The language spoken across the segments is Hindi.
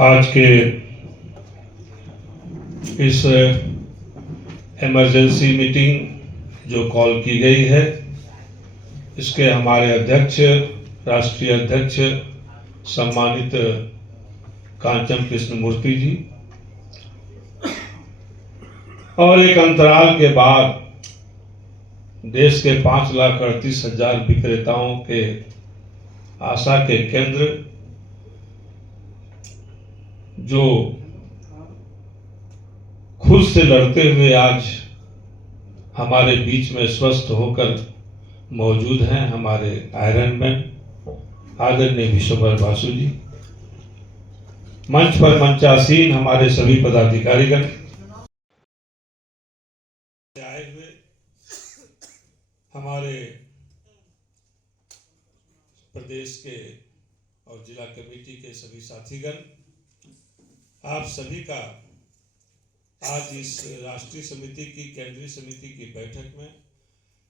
आज के इस इमरजेंसी मीटिंग जो कॉल की गई है, इसके हमारे अध्यक्ष, राष्ट्रीय अध्यक्ष सम्मानित कांचन कृष्णमूर्ति जी, और एक अंतराल के बाद देश के 5,38,000 विक्रेताओं के आशा के केंद्र जो खुद से लड़ते हुए आज हमारे बीच में स्वस्थ होकर मौजूद हैं, हमारे आयरन मैन आदरणीय विश्वभर बासु जी, मंच पर मंचासीन हमारे सभी पदाधिकारीगण आए हुए, हमारे प्रदेश के और जिला कमेटी के सभी साथीगण, आप सभी का आज इस राष्ट्रीय समिति की केंद्रीय समिति की बैठक में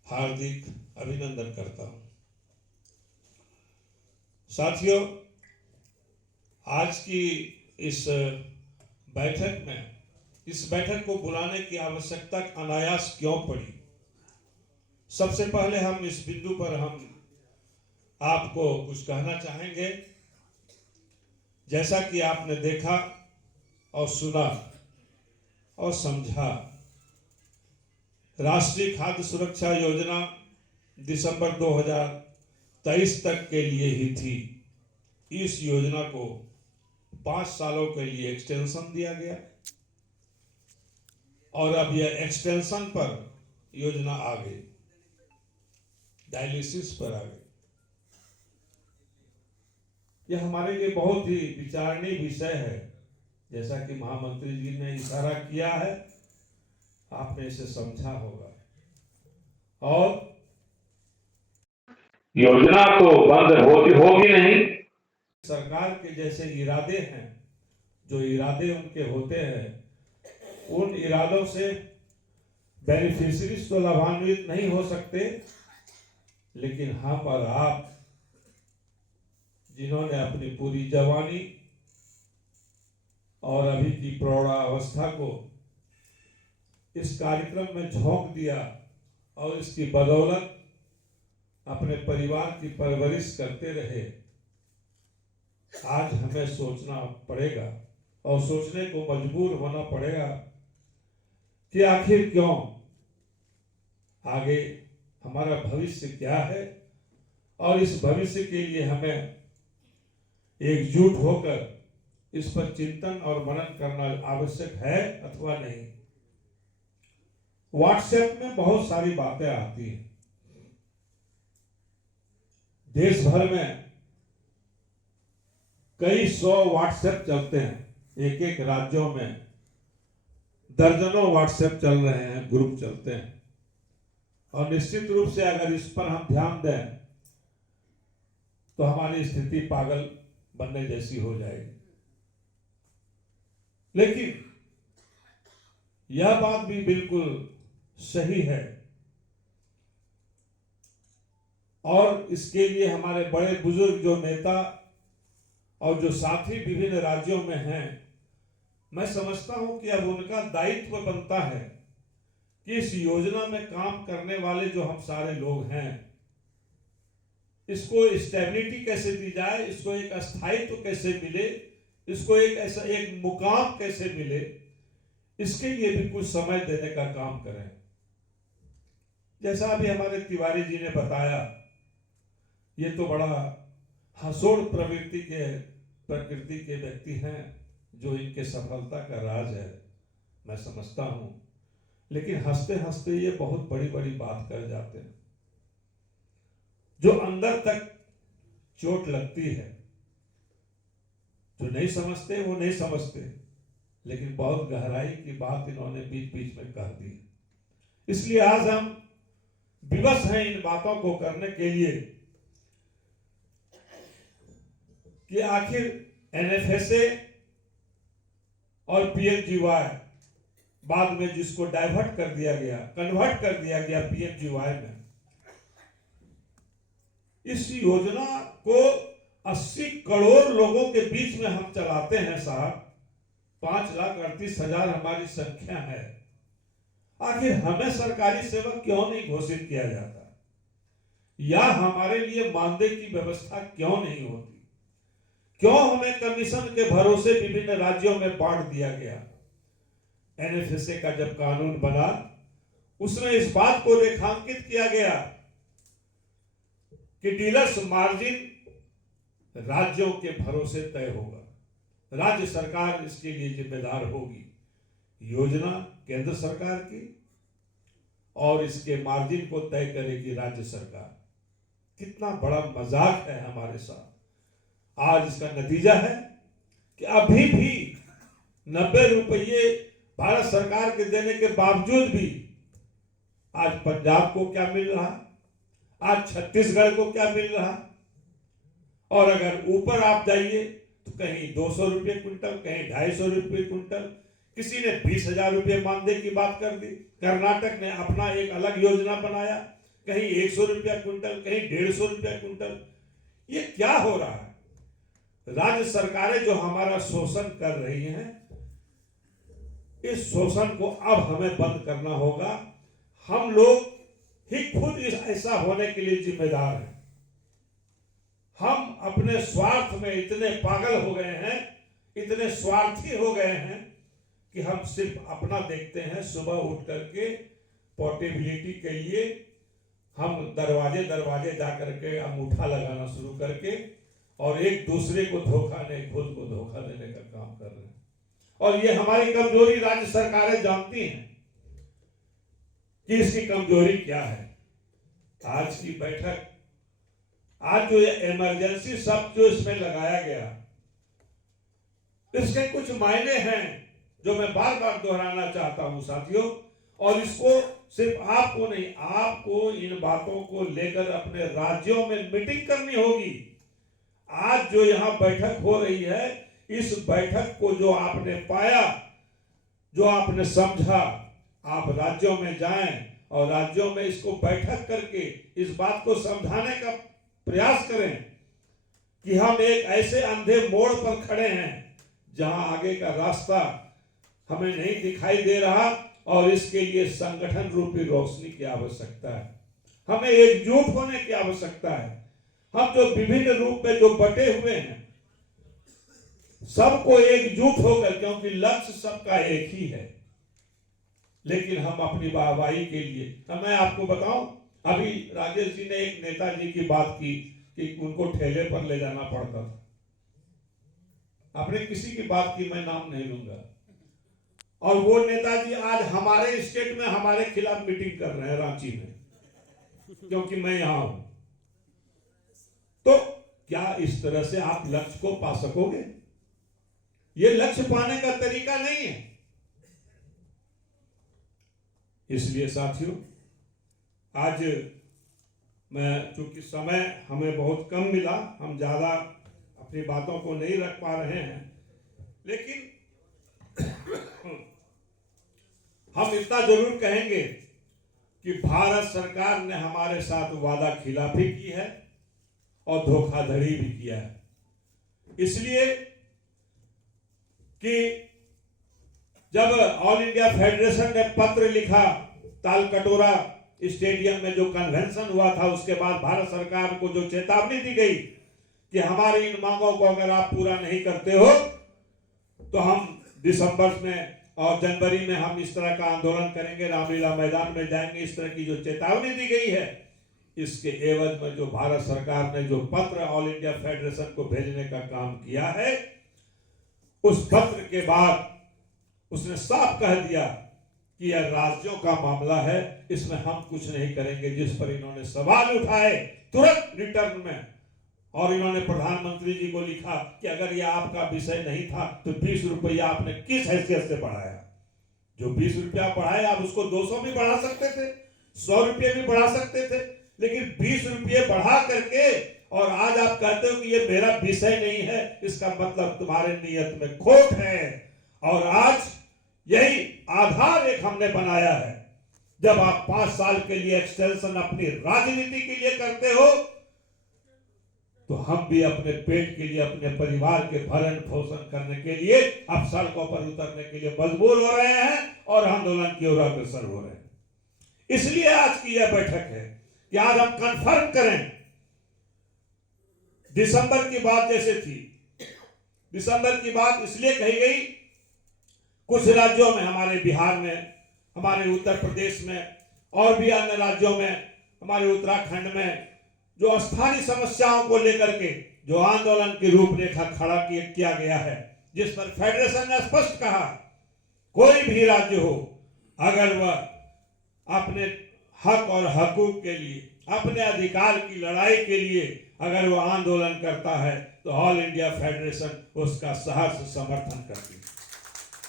हार्दिक अभिनंदन करता हूं। साथियों, आज की इस बैठक को बुलाने की आवश्यकता अनायास क्यों पड़ी? सबसे पहले हम इस बिंदु पर हम आपको कुछ कहना चाहेंगे। जैसा कि आपने देखा और सुना और समझा, राष्ट्रीय खाद्य सुरक्षा योजना दिसंबर 2023 तक के लिए ही थी। इस योजना को 5 सालों के लिए एक्सटेंशन दिया गया और अब यह एक्सटेंशन पर योजना आ गई, डायलिसिस पर आ गई। यह हमारे लिए बहुत ही विचारणीय विषय है। जैसा कि महामंत्री जी ने इशारा किया है, आपने इसे समझा होगा। और योजना तो बंद होगी नहीं। सरकार के जैसे इरादे हैं, जो इरादे उनके होते हैं, उन इरादों से बेनिफिशियरीज तो लाभान्वित नहीं हो सकते, लेकिन हम और आप जिन्होंने अपनी पूरी जवानी और अभी की प्रौढ़ावस्था को इस कार्यक्रम में झोंक दिया और इसकी बदौलत अपने परिवार की परवरिश करते रहे, आज हमें सोचना पड़ेगा और सोचने को मजबूर होना पड़ेगा कि आखिर क्यों, आगे हमारा भविष्य क्या है और इस भविष्य के लिए हमें एकजुट होकर इस पर चिंतन और मनन करना आवश्यक है अथवा नहीं। व्हाट्सएप में बहुत सारी बातें आती हैं। देश भर में कई 100 व्हाट्सएप चलते हैं, एक एक राज्यों में दर्जनों व्हाट्सएप चल रहे हैं, ग्रुप चलते हैं। और निश्चित रूप से अगर इस पर हम ध्यान दें तो हमारी स्थिति पागल बनने जैसी हो जाएगी। लेकिन यह बात भी बिल्कुल सही है और इसके लिए हमारे बड़े बुजुर्ग जो नेता और जो साथी विभिन्न राज्यों में हैं, मैं समझता हूं कि अब उनका दायित्व बनता है कि इस योजना में काम करने वाले जो हम सारे लोग हैं, इसको स्टेबिलिटी कैसे दी जाए, इसको एक स्थायित्व कैसे मिले, इसको एक ऐसा एक मुकाम कैसे मिले, इसके लिए भी कुछ समय देने का काम करें। जैसा अभी हमारे तिवारी जी ने बताया, ये तो बड़ा हंसोड़ प्रकृति के व्यक्ति हैं जो इनके सफलता का राज है, मैं समझता हूं। लेकिन हंसते हंसते ये बहुत बड़ी बड़ी बात कर जाते हैं, जो अंदर तक चोट लगती है। जो नहीं समझते वो नहीं समझते, लेकिन बहुत गहराई की बात इन्होंने बीच बीच में कह दी। इसलिए आज हम विवश हैं इन बातों को करने के लिए कि आखिर एनएफएसए और पीएमजीवाई, बाद में जिसको डाइवर्ट कर दिया गया, कन्वर्ट कर दिया गया पीएमजीवाई में, इस योजना को 80 करोड़ लोगों के बीच में हम चलाते हैं साहब। 5,38,000 हमारी संख्या है। आखिर हमें सरकारी सेवक क्यों नहीं घोषित किया जाता, या हमारे लिए मानदेय की व्यवस्था क्यों नहीं होती? क्यों हमें कमीशन के भरोसे विभिन्न राज्यों में बांट दिया गया? एनएफएसए का जब कानून बना, उसमें इस बात को रेखांकित किया गया कि डीलर्स मार्जिन राज्यों के भरोसे तय होगा, राज्य सरकार इसके लिए जिम्मेदार होगी। योजना केंद्र सरकार की और इसके मार्जिन को तय करेगी राज्य सरकार। कितना बड़ा मजाक है हमारे साथ। आज इसका नतीजा है कि अभी भी 90 रुपये भारत सरकार के देने के बावजूद भी आज पंजाब को क्या मिल रहा, आज छत्तीसगढ़ को क्या मिल रहा, और अगर ऊपर आप जाइए तो कहीं 200 रुपये क्विंटल, कहीं 250 रुपये क्विंटल, किसी ने 20,000 रुपये मानदेय की बात कर दी। कर्नाटक ने अपना एक अलग योजना बनाया, कहीं 100 रुपया क्विंटल, कहीं 150 रुपया क्विंटल। ये क्या हो रहा है? राज्य सरकारें जो हमारा शोषण कर रही हैं, इस शोषण को अब हमें बंद करना होगा। हम लोग ही खुद ऐसा होने के लिए जिम्मेदार हैं। हम अपने स्वार्थ में इतने पागल हो गए हैं, इतने स्वार्थी हो गए हैं कि हम सिर्फ अपना देखते हैं। सुबह उठ करके पोर्टेबिलिटी के लिए हम दरवाजे दरवाजे जाकर के अंगूठा लगाना शुरू करके और एक दूसरे को धोखा नहीं, खुद को धोखा देने का काम कर रहे हैं। और ये हमारी कमजोरी राज्य सरकारें जानती हैं कि इसकी कमजोरी क्या है। आज की बैठक, आज जो ये इमरजेंसी शब्द जो इसमें लगाया गया, इसके कुछ मायने हैं जो मैं बार बार दोहराना चाहता हूं साथियों। और इसको सिर्फ आपको नहीं, आपको इन बातों को लेकर अपने राज्यों में मीटिंग करनी होगी। आज जो यहां बैठक हो रही है, इस बैठक को जो आपने पाया, जो आपने समझा, आप राज्यों में जाएं और राज्यों में इसको बैठक करके इस बात को समझाने का प्रयास करें कि हम एक ऐसे अंधे मोड़ पर खड़े हैं जहां आगे का रास्ता हमें नहीं दिखाई दे रहा, और इसके लिए संगठन रूपी रोशनी की आवश्यकता है। हमें एकजुट होने की आवश्यकता है। हम जो विभिन्न रूप में जो बटे हुए हैं, सबको एकजुट होकर, क्योंकि लक्ष्य सबका एक ही है, लेकिन हम अपनी वाहवाही के लिए, मैं आपको बताऊं, अभी राजेश जी ने एक नेताजी की बात की कि उनको ठेले पर ले जाना पड़ता था। आपने किसी की बात की, मैं नाम नहीं लूंगा, और वो नेताजी आज हमारे स्टेट में हमारे खिलाफ मीटिंग कर रहे हैं रांची में, क्योंकि मैं यहां हूं। तो क्या इस तरह से आप लक्ष्य को पा सकोगे? ये लक्ष्य पाने का तरीका नहीं है। इसलिए साथियों, आज मैं, चूंकि समय हमें बहुत कम मिला, हम ज्यादा अपनी बातों को नहीं रख पा रहे हैं, लेकिन हम इतना जरूर कहेंगे कि भारत सरकार ने हमारे साथ वादा खिलाफी की है और धोखाधड़ी भी किया है। इसलिए कि जब ऑल इंडिया फेडरेशन ने पत्र लिखा, तालकटोरा स्टेडियम में जो कन्वेंशन हुआ था, उसके बाद भारत सरकार को जो चेतावनी दी गई कि हमारी इन मांगों को अगर आप पूरा नहीं करते हो तो हम दिसंबर में और जनवरी में हम इस तरह का आंदोलन करेंगे, रामलीला मैदान में जाएंगे, इस तरह की जो चेतावनी दी गई है, इसके एवज में जो भारत सरकार ने जो पत्र ऑल इंडिया फेडरेशन को भेजने का काम किया है, उस पत्र के बाद उसने साफ कह दिया कि यह राज्यों का मामला है, इसमें हम कुछ नहीं करेंगे। जिस पर इन्होंने सवाल उठाए तुरंत रिटर्न में, और इन्होंने प्रधानमंत्री जी को लिखा कि अगर यह आपका विषय नहीं था तो 20 रुपया आपने किस हैसियत से बढ़ाया? जो 20 रुपया बढ़ाया, आप उसको 200 भी बढ़ा सकते थे, 100 रुपये भी बढ़ा सकते थे, लेकिन 20 रुपये बढ़ा करके और आज आप कहते हो कि ये मेरा विषय नहीं है, इसका मतलब तुम्हारे नियत में खोट है। और आज यही आधार एक हमने बनाया है। जब आप 5 साल के लिए एक्सटेंशन अपनी राजनीति के लिए करते हो तो हम भी अपने पेट के लिए, अपने परिवार के भरण पोषण करने के लिए अब सड़कों पर उतरने के लिए मजबूर हो रहे हैं और आंदोलन की ओर अग्रसर हो रहे हैं। इसलिए आज की यह बैठक है कि आज हम कंफर्म करें। दिसंबर की बात जैसे थी, दिसंबर की बात इसलिए कही गई, कुछ राज्यों में, हमारे बिहार में, हमारे उत्तर प्रदेश में और भी अन्य राज्यों में, हमारे उत्तराखंड में जो स्थानीय समस्याओं को लेकर के जो आंदोलन की रूपरेखा खड़ा किया गया है, जिस पर फेडरेशन ने स्पष्ट कहा, कोई भी राज्य हो, अगर वह अपने हक और हकूक के लिए, अपने अधिकार की लड़ाई के लिए अगर वह आंदोलन करता है तो ऑल इंडिया फेडरेशन उसका सहर्ष समर्थन करती है।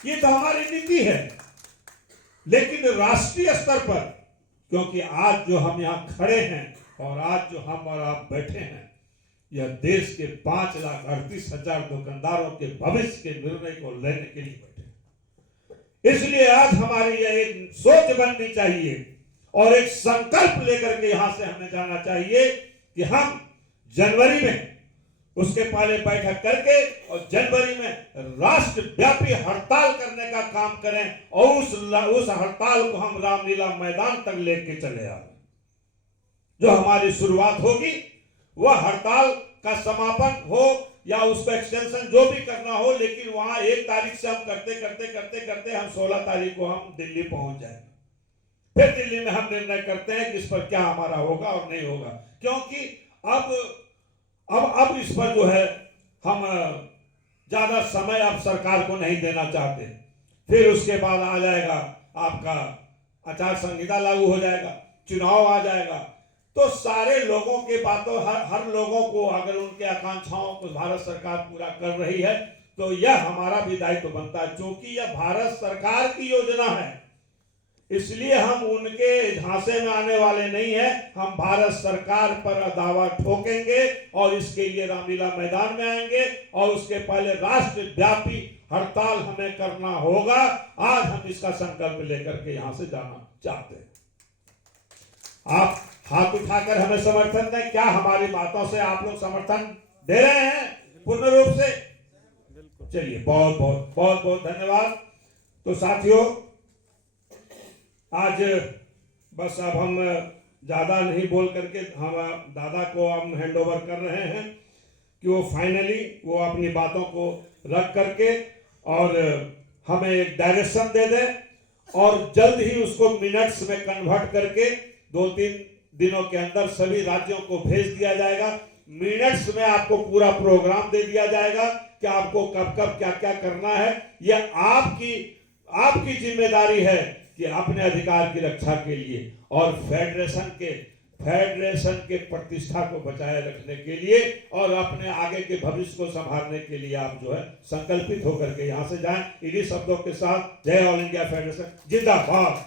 ये तो हमारी नीति है। लेकिन राष्ट्रीय स्तर पर, क्योंकि आज जो हम यहाँ खड़े हैं और आज जो हम और आप बैठे हैं, यह देश के 5,38,000 दुकानदारों के भविष्य के निर्णय को लेने के लिए बैठे हैं। इसलिए आज हमारी यह एक सोच बननी चाहिए और एक संकल्प लेकर के यहां से हमें जाना चाहिए कि हम जनवरी में उसके पहले बैठक करके और जनवरी में राष्ट्रव्यापी हड़ताल करने का काम करें और उस हड़ताल को हम रामलीला मैदान तक लेके चले आए। जो हमारी शुरुआत होगी वह हड़ताल का समापन हो या उसका एक्सटेंशन जो भी करना हो, लेकिन वहां 1 तारीख से हम करते हम 16 तारीख को हम दिल्ली पहुंच जाएंगे। फिर दिल्ली में हम निर्णय करते हैं कि इस पर क्या हमारा होगा और नहीं होगा, क्योंकि अब इस पर जो है हम ज्यादा समय अब सरकार को नहीं देना चाहते। फिर उसके बाद आ जाएगा आपका आचार संहिता लागू हो जाएगा, चुनाव आ जाएगा, तो सारे लोगों के बातों, हर लोगों को अगर उनके आकांक्षाओं को भारत सरकार पूरा कर रही है तो यह हमारा भी दायित्व बनता है। क्योंकि यह भारत सरकार की योजना है, इसलिए हम उनके झांसे में आने वाले नहीं है। हम भारत सरकार पर दावा ठोकेंगे और इसके लिए रामलीला मैदान में आएंगे और उसके पहले राष्ट्रव्यापी हड़ताल हमें करना होगा। आज हम इसका संकल्प लेकर के यहां से जाना चाहते हैं। आप हाथ उठाकर हमें समर्थन दें। क्या हमारी बातों से आप लोग समर्थन दे रहे हैं पूर्ण रूप से? चलिए, बहुत बहुत धन्यवाद। तो साथियों, आज बस अब हम ज्यादा नहीं बोल करके हम दादा को हम हैंड ओवर कर रहे हैं कि वो फाइनली वो अपनी बातों को रख करके और हमें एक डायरेक्शन दे दें और जल्द ही उसको मिनट्स में कन्वर्ट करके 2-3 दिनों के अंदर सभी राज्यों को भेज दिया जाएगा। मिनट्स में आपको पूरा प्रोग्राम दे दिया जाएगा कि आपको कब कब क्या क्या करना है। यह आपकी जिम्मेदारी है कि अपने अधिकार की रक्षा के लिए और फेडरेशन के प्रतिष्ठा को बचाए रखने के लिए और अपने आगे के भविष्य को संभालने के लिए आप जो है संकल्पित होकर के यहां से जाएं। इन्हीं शब्दों के साथ जय ऑल इंडिया फेडरेशन जिंदाबाद।